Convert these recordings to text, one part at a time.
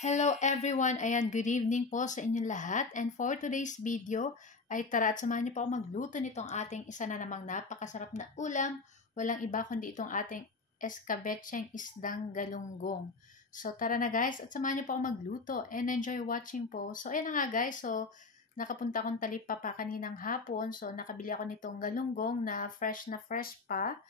Hello everyone! Ayan, good evening po sa inyong lahat. And for today's video, ay tara at samahan niyo po ako magluto nitong ating isa na namang napakasarap na ulam. Walang iba kundi itong ating escabecheng isdang galunggong. So tara na guys, at samahan niyo po ako magluto and enjoy watching po. So ayan na nga guys, so nakapunta akong Talipapa kaninang hapon. So nakabili ako nitong galunggong na fresh pa.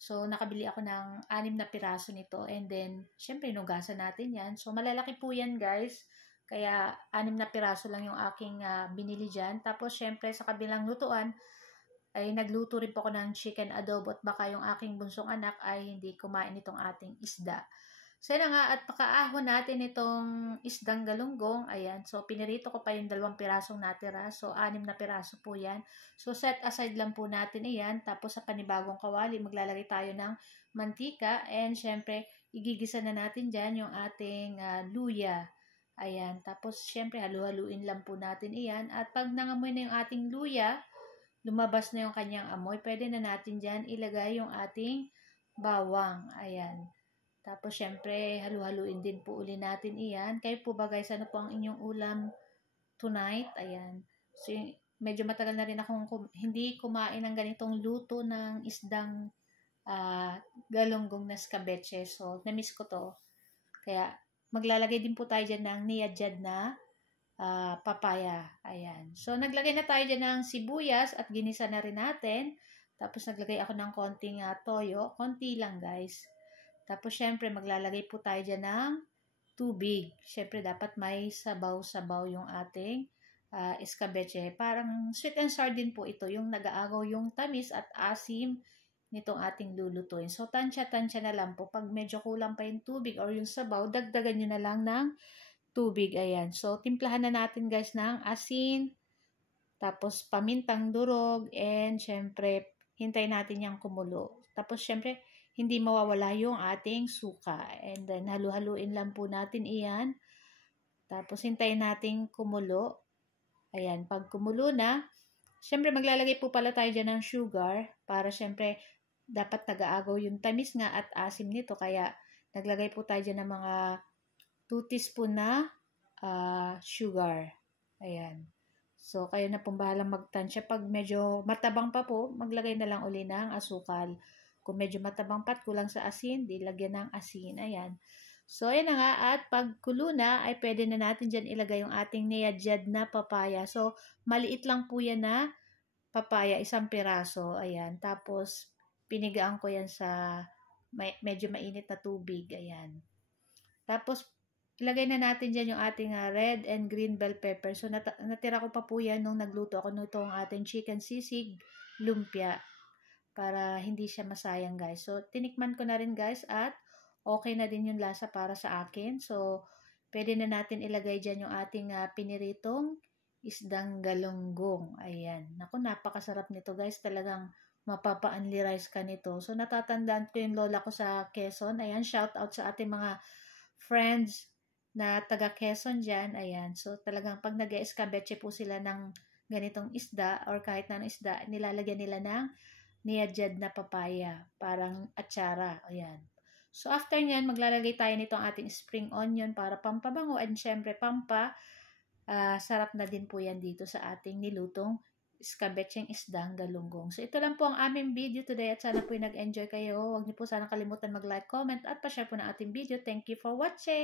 So, nakabili ako ng 6 na piraso nito. And then, syempre, nugasan natin yan. So, malalaki po yan, guys. Kaya, 6 na piraso lang yung aking binili dyan. Tapos, syempre, sa kabilang lutuan, ay nagluto rin po ako ng chicken adobo. At baka yung aking bunsong anak ay hindi kumain itong ating isda. So, yan nga, at pakaahon natin itong isdang galunggong. Ayan, so pinirito ko pa yung 2 pirasong natira. So, 6 na piraso po yan. So, set aside lang po natin iyan. Tapos, sa panibagong kawali, maglalagay tayo ng mantika. And, syempre, igigisa na natin dyan yung ating luya. Ayan, tapos, syempre, halu-haluin lang po natin iyan. At pag nangamoy na yung ating luya, lumabas na yung kanyang amoy, pwede na natin dyan ilagay yung ating bawang. Ayan. Tapos, syempre, halu-haluin din po uli natin iyan. Kayo po ba guys, ano po ang inyong ulam tonight? Ayan. So, medyo matagal na rin akong hindi kumain ng ganitong luto ng isdang galunggong na escabeche. So, na-miss ko to. Kaya, maglalagay din po tayo dyan ng niyadjad na papaya. Ayan. So, naglagay na tayo dyan ng sibuyas at ginisa na rin natin. Tapos, naglagay ako ng konting toyo. Konti lang guys. Tapos, syempre, maglalagay po tayo dyan ng tubig. Syempre, dapat may sabaw-sabaw yung ating escabeche. Parang sweet and sour din po ito. Yung nag-aagaw yung tamis at asim nitong ating lulutuin. So, tansya-tansya na lang po. Pag medyo kulang pa yung tubig or yung sabaw, dagdagan nyo na lang ng tubig. Ayan. So, timplahan na natin guys ng asin. Tapos, pamintang durog. And, syempre, hintay natin yung kumulo. Tapos, syempre, hindi mawawala yung ating suka. And then, halu-haluin lang po natin iyan. Tapos, hintayin natin kumulo. Ayan, pag kumulo na, syempre, maglalagay po pala tayo dyan ng sugar. Para, syempre, dapat nag-aagaw yung tamis nga at asim nito. Kaya, naglagay po tayo dyan ng mga 2 teaspoon na sugar. Ayan. So, kayo na pong bahalang magtansya. Pag medyo matabang pa po, maglagay na lang uli ng asukal. Kung medyo matabang pat, kulang sa asin, di lagyan ng asin. Ayan. So, ayan na nga. At pag kulo na, ay pwede na natin dyan ilagay yung ating niyadjad na papaya. So, maliit lang po yan na papaya, 1 piraso. Ayan. Tapos, pinigaan ko yan sa medyo mainit na tubig. Ayan. Tapos, ilagay na natin dyan yung ating red and green bell pepper. So, natira ko pa po yan nung nagluto ako nito ang ating chicken sisig lumpia. Para hindi siya masayang guys. So, tinikman ko na rin guys at okay na din yung lasa para sa akin. So, pwede na natin ilagay dyan yung ating piniritong isdang galunggong. Ayan. Naku, napakasarap nito guys. Talagang mapapa-unli-rice ka nito. So, natatandaan ko yung lola ko sa Quezon. Ayan, shout out sa ating mga friends na taga Quezon dyan. Ayan. So, talagang pag nag-escabeche po sila ng ganitong isda or kahit na isda, nilalagyan nila ng niyadjad na papaya, parang atsara. Ayan. So, after nyan, maglalagay tayo nitong ating spring onion para pampabango and syempre sarap na din po yan dito sa ating nilutong escabecheng isdang galunggong. So, ito lang po ang aming video today at sana po nag-enjoy kayo. Huwag niyo po sana kalimutan mag-like, comment at pa-share po ng ating video. Thank you for watching!